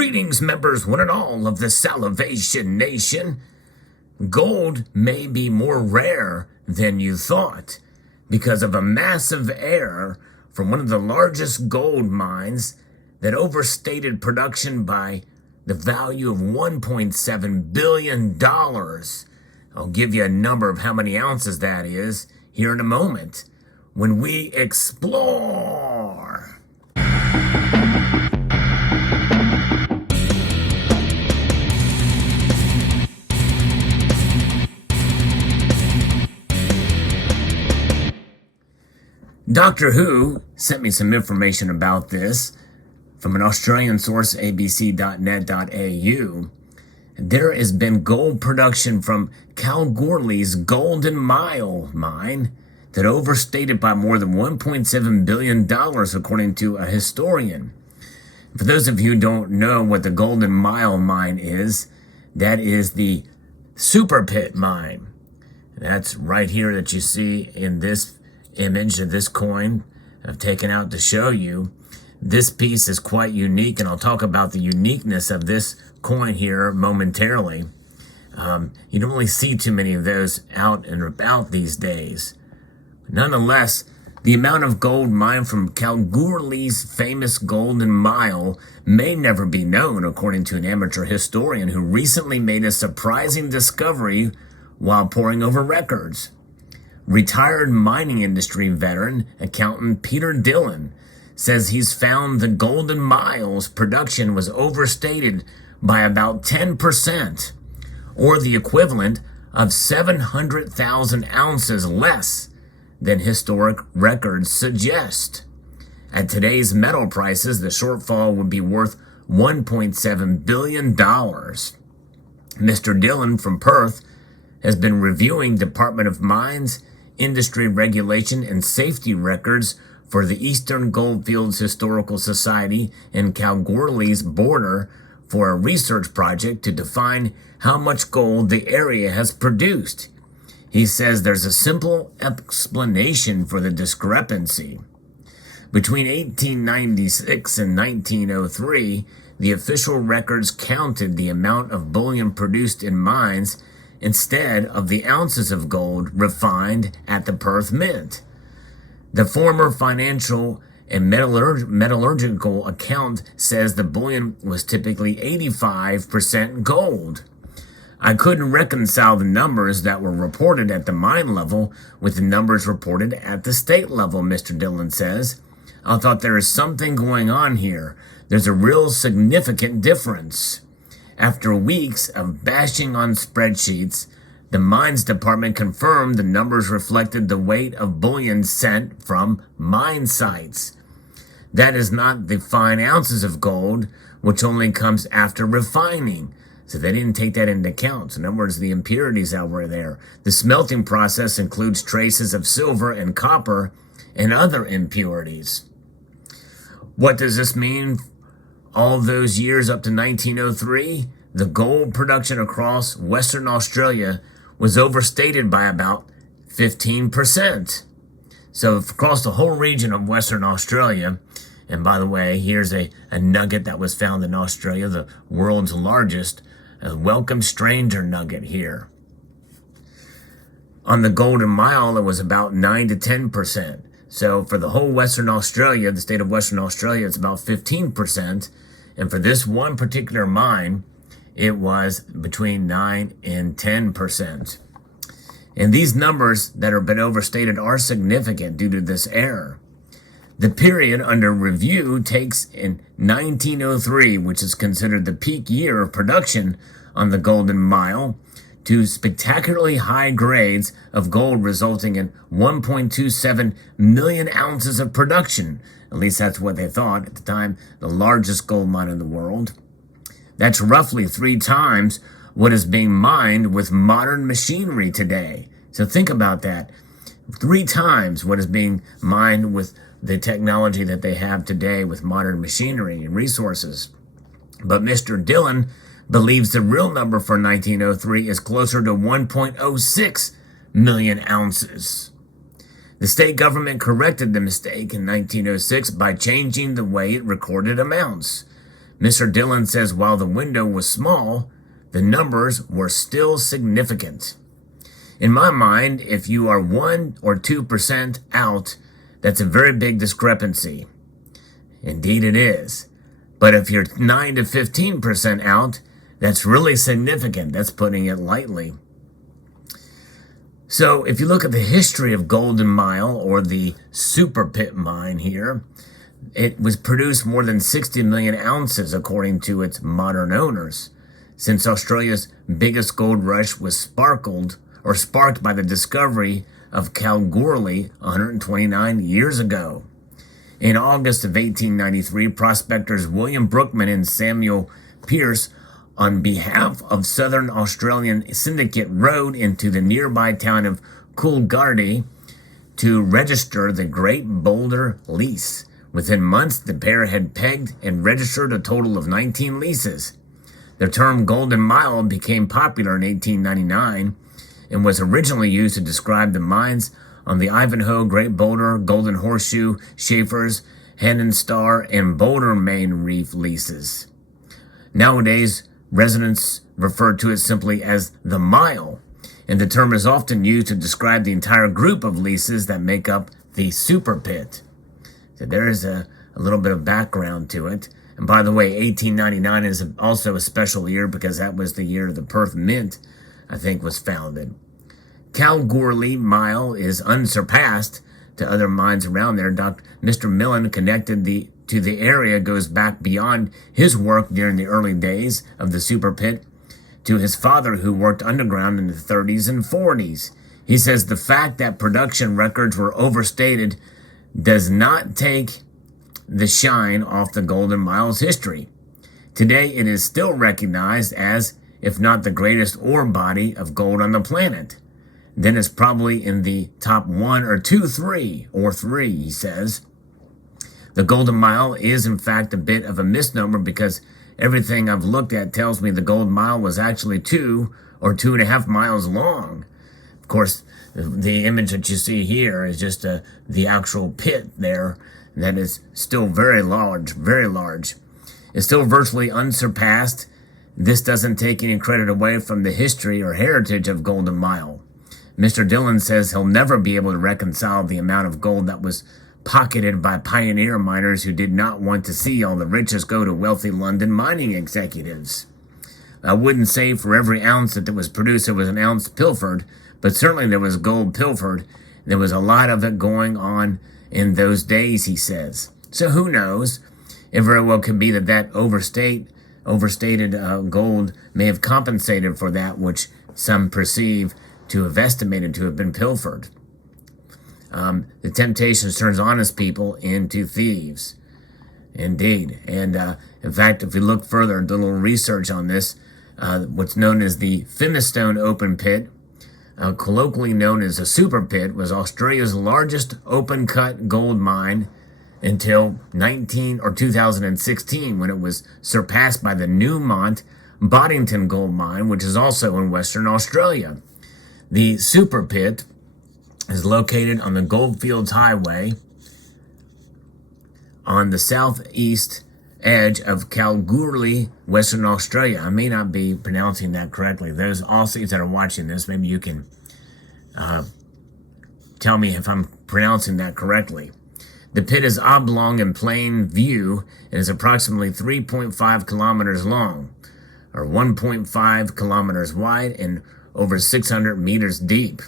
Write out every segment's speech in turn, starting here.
Greetings, members, one and all of the Salivation Nation. Gold may be more rare than you thought because of a massive error from one of the largest gold mines that overstated production by the value of $1.7 billion. I'll give you a number of how many ounces that is here in a moment when we explore. Doctor Who sent me some information about this from an Australian source, abc.net.au. There has been gold production from Kalgoorlie's Golden Mile mine that overstated by more than $1.7 billion, according to a historian. For those of you who don't know what the Golden Mile mine is, that is the Super Pit mine. That's right here that you see in this image of this coin I've taken out to show you. This piece is quite unique, and I'll talk about the uniqueness of this coin here momentarily. You don't really see too many of those out and about these days. Nonetheless, the amount of gold mined from Kalgoorlie's famous Golden Mile may never be known, according to an amateur historian who recently made a surprising discovery while poring over records. Retired mining industry veteran accountant Peter Dillon says he's found the Golden Mile's production was overstated by about 10%, or the equivalent of 700,000 ounces less than historic records suggest. At today's metal prices, the shortfall would be worth $1.7 billion. Mr. Dillon from Perth has been reviewing Department of Mines, Industry Regulation and Safety records for the Eastern Goldfields Historical Society and Kalgoorlie's border for a research project to define how much gold the area has produced. He says there's a simple explanation for the discrepancy. Between 1896 and 1903, the official records counted the amount of bullion produced in mines instead of the ounces of gold refined at the Perth Mint. The former financial and metallurgical account says the bullion was typically 85% gold. I couldn't reconcile the numbers that were reported at the mine level with the numbers reported at the state level, Mr. Dillon says. I thought there is something going on here. There's a real significant difference. After weeks of bashing on spreadsheets, the mines department confirmed the numbers reflected the weight of bullion sent from mine sites. That is not the fine ounces of gold, which only comes after refining. So they didn't take that into account. So in other words, the impurities that were there. The smelting process includes traces of silver and copper and other impurities. What does this mean? All those years up to 1903, the gold production across Western Australia was overstated by about 15%. So across the whole region of Western Australia, and by the way, here's a nugget that was found in Australia, the world's largest, a welcome stranger nugget here. On the Golden Mile, it was about 9 to 10%. So for the whole Western Australia, the state of Western Australia, it's about 15%. And for this one particular mine, it was between 9 and 10%. And these numbers that have been overstated are significant due to this error. The period under review takes in 1903, which is considered the peak year of production on the Golden Mile, to spectacularly high grades of gold, resulting in 1.27 million ounces of production. At least that's what they thought at the time, the largest gold mine in the world. That's roughly 3 times what is being mined with modern machinery today. So think about that. 3 times what is being mined with the technology that they have today with modern machinery and resources. But Mr. Dillon believes the real number for 1903 is closer to 1.06 million ounces. The state government corrected the mistake in 1906 by changing the way it recorded amounts. Mr. Dillon says while the window was small, the numbers were still significant. In my mind, if you are 1 or 2% out, that's a very big discrepancy. Indeed it is. But if you're 9 to 15% out, that's really significant. That's putting it lightly. So if you look at the history of Golden Mile, or the super pit mine here, it was produced more than 60 million ounces according to its modern owners, since Australia's biggest gold rush was sparked by the discovery of Kalgoorlie 129 years ago. In August of 1893, prospectors William Brookman and Samuel Pearce, on behalf of Southern Australian Syndicate, rode into the nearby town of Coolgardie to register the Great Boulder lease. Within months, the pair had pegged and registered a total of 19 leases. The term Golden Mile became popular in 1899 and was originally used to describe the mines on the Ivanhoe, Great Boulder, Golden Horseshoe, Schaefer's, Hannon Star, and Boulder Main Reef leases. Nowadays, residents refer to it simply as the mile, and the term is often used to describe the entire group of leases that make up the super pit. So there is a little bit of background to it. And by the way, 1899 is also a special year because that was the year the Perth Mint, I think, was founded. Kalgoorlie Mile is unsurpassed to other mines around there. Mr. Millen connected to the area goes back beyond his work during the early days of the super pit to his father, who worked underground in the 30s and 40s. He says the fact that production records were overstated does not take the shine off the Golden Mile's history. Today, it is still recognized as, if not the greatest ore body of gold on the planet. Then it's probably in the top 1 or 2, 3, he says. The Golden Mile is, in fact, a bit of a misnomer because everything I've looked at tells me the Golden Mile was actually 2 or 2.5 miles long. Of course, the image that you see here is just the actual pit there that is still very large, very large. It's still virtually unsurpassed. This doesn't take any credit away from the history or heritage of Golden Mile. Mr. Dillon says he'll never be able to reconcile the amount of gold that was pocketed by pioneer miners who did not want to see all the riches go to wealthy London mining executives. I wouldn't say for every ounce that was produced there was an ounce pilfered, but certainly there was gold pilfered. There was a lot of it going on in those days, he says. So who knows? It very well could be that overstated gold may have compensated for that which some perceive to have estimated to have been pilfered. The temptation turns honest people into thieves. Indeed. And in fact, if we look further, do a little research on this, what's known as the Finestone open pit, colloquially known as a super pit, was Australia's largest open-cut gold mine until 2016, when it was surpassed by the Newmont Boddington gold mine, which is also in Western Australia. The super pit is located on the Goldfields Highway on the southeast edge of Kalgoorlie, Western Australia. I may not be pronouncing that correctly. Those Aussies that are watching this, maybe you can tell me if I'm pronouncing that correctly. The pit is oblong in plain view and is approximately 3.5 kilometers long, or 1.5 kilometers wide, and over 600 meters deep.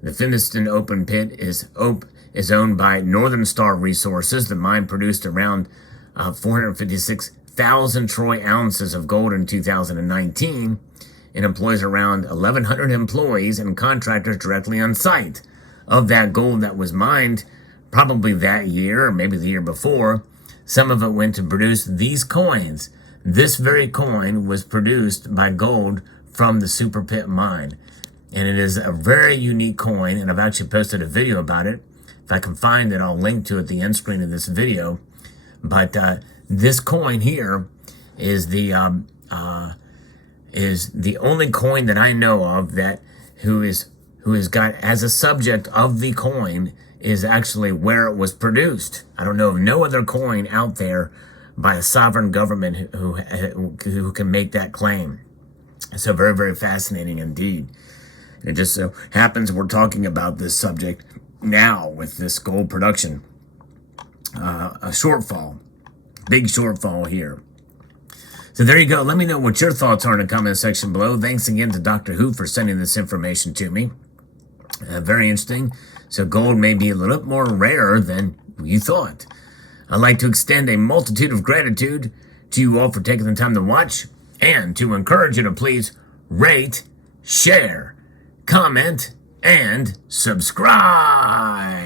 The Finestone open pit is owned by Northern Star Resources. The mine produced around 456,000 troy ounces of gold in 2019 and employs around 1,100 employees and contractors directly on site. Of that gold that was mined, probably that year or maybe the year before, some of it went to produce these coins. This very coin was produced by gold from the super pit mine. And it is a very unique coin, and I've actually posted a video about it. If I can find it, I'll link to it at the end screen of this video. But this coin here is the only coin that I know of that who has got as a subject of the coin is actually where it was produced. I don't know of no other coin out there by a sovereign government who can make that claim. So very, very fascinating indeed. It just so happens we're talking about this subject now with this gold production. A shortfall, big shortfall here. So there you go. Let me know what your thoughts are in the comment section below. Thanks again to Dr. Who for sending this information to me. Very interesting. So gold may be a little bit more rare than you thought. I'd like to extend a multitude of gratitude to you all for taking the time to watch and to encourage you to please rate, share, comment, and subscribe.